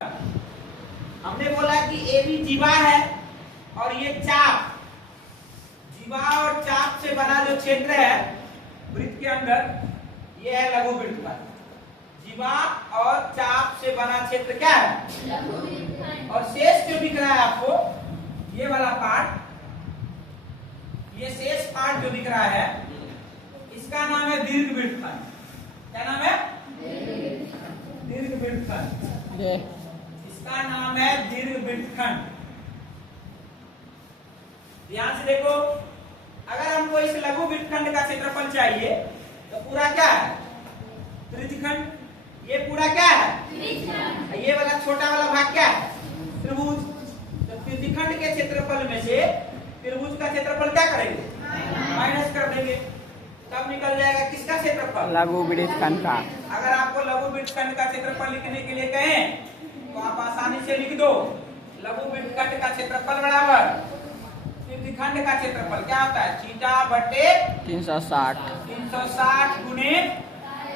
हमने बोला कि ए भी जीवा है और ये चाप, जीवा और चाप से बना जो क्षेत्र है वृत्त के अंदर, ये है लघु वृत्तखंड। जीवा और चाप से बना क्षेत्र क्या है? लघु वृत्तखंड। और शेष जो दिख रहा है आपको, ये वाला पार्ट, ये शेष पार्ट जो दिख रहा है, इसका नाम है दीर्घ वृत्तखंड। क्या नाम है? दीर्घ वृत्तखंड। इसका नाम है दीर्घ वृत्तखंड। ध्यान से देखो, अगर हमको इस लघु वृत्तखंड का क्षेत्रफल चाहिए तो पूरा क्या है? त्रिज्यखंड। ये पूरा क्या है? त्रिज्यखंड। ये वाला छोटा वाला भाग क्या है? त्रिभुज। तो त्रिज्यखंड के क्षेत्रफल में से त्रिभुज का क्षेत्रफल क्या करेंगे? माइनस कर देंगे, तब निकल जाएगा किसका क्षेत्रफल? लघु वृत्तखंड का। अगर आपको लघु वृत्तखंड का क्षेत्रफल लिखने के लिए कहें तो आप आसानी से लिख दो, लघु वृत्तखंड का क्षेत्रफल बराबर त्रिज्यखंड का क्षेत्रफल क्या होता है? थीटा बटे 360 गुणे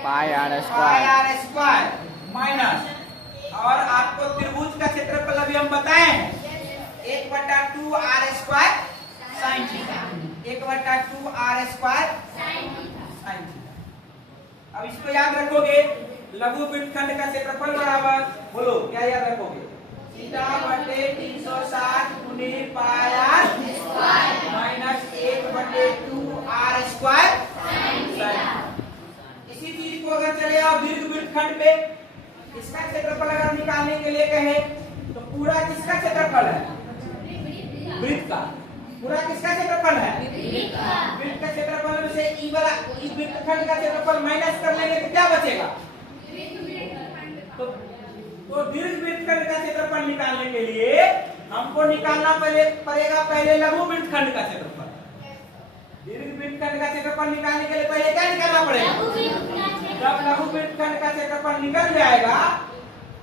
पाई आर स्क्वायर माइनस, और आपको त्रिभुज का क्षेत्रफल अभी हम बताएं 1/2 are square sine theta, 1/2 are square sine theta. अब इसको याद रखोगे, लघु वृत्तखंड का क्षेत्रफल बराबर, बोलो क्या याद रखोगे? थीटा बटे 360 गुणे pi r square minus 1/2 are square sine theta. इसी चीज को अगर चले आओ दीर्घ वृत्तखंड पे, इसका क्षेत्रफल अगर निकालने के लिए कहे तो पूरा किसका क्षेत्रफल है? वृत्त का। पूरा किसका क्षेत्रफल है? वृत्त का क्षेत्रफल में से ई वाला इस वृत्तखंड का क्षेत्रफल माइनस कर लेंगे तो क्या बचेगा? तो दीर्घ वृत्तखंड का क्षेत्रफल निकालने के लिए हमको निकालना पड़ेगा पहले लघु वृत्तखंड का क्षेत्रफल। दीर्घ वृत्तखंड का क्षेत्रफल निकालने के लिए पहले क्या निकालना पड़ेगा? जब लघु वृत्तखंड का क्षेत्रफल निकल जाएगा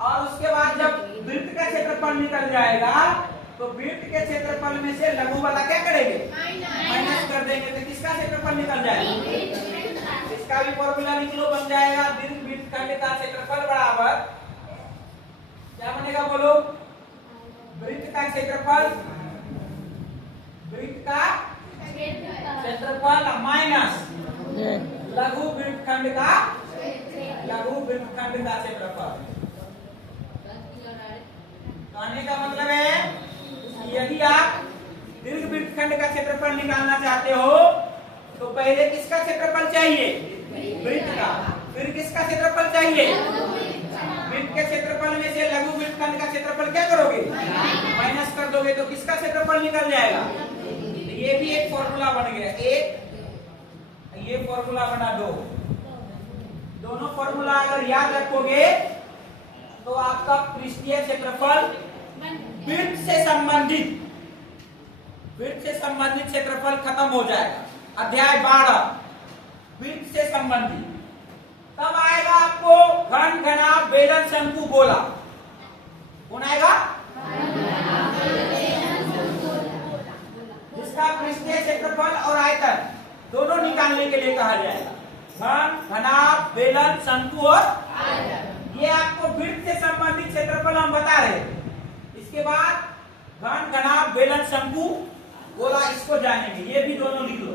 और उसके बाद जब वृत्त का क्षेत्रफल निकल जाएगा तो वृत्त के क्षेत्रफल में से लघु वाला क्या करेंगे? माइनस कर देंगे, तो किसका क्षेत्रफल निकल जाएगा? इसका भी फॉर्मूला लिख लो, बन जाएगा दीर्घ वृत्तखंड का क्षेत्रफल बराबर क्या बनेगा? बोलो, वृत्त का क्षेत्रफल, वृत्त का क्षेत्रफल माइनस लघु वृत्तखंड का क्षेत्रफल। कहने का मतलब है यदि आप दीर्घ वृत्तखंड का क्षेत्रफल निकालना चाहते हो तो पहले किसका क्षेत्रफल चाहिए? वृत्त का। फिर किसका क्षेत्रफल चाहिए? वृत्त के क्षेत्रफल में से लघु वृत्तखंड का क्षेत्रफल क्या करोगे? माइनस कर दोगे, तो किसका क्षेत्रफल निकल जाएगा? तो ये भी एक फॉर्मूला बन गया, एक ये फॉर्मूला बना दो। दोनों फॉर्मूला अगर याद रखोगे तो आपका पृष्ठीय क्षेत्रफल वृत्त से संबंधित क्षेत्रफल खत्म हो जाएगा। अध्याय 12 वृत्त से संबंधित, तब आएगा आपको घन, घनाभ, बेलन, शंकु, गोला। कौन आएगा? जिसका पृष्ठीय क्षेत्रफल और आयतन दोनों निकालने के लिए कहा जाएगा। घन, घनाभ, बेलन, शंकु और आयतन। ये आपको वृत्त से संबंधित क्षेत्रफल हम बता रहे थे। इसके बाद घन, घनाभ, बेलन, शंकु, गोला, इसको जानेंगे। ये भी दोनों लिख लो।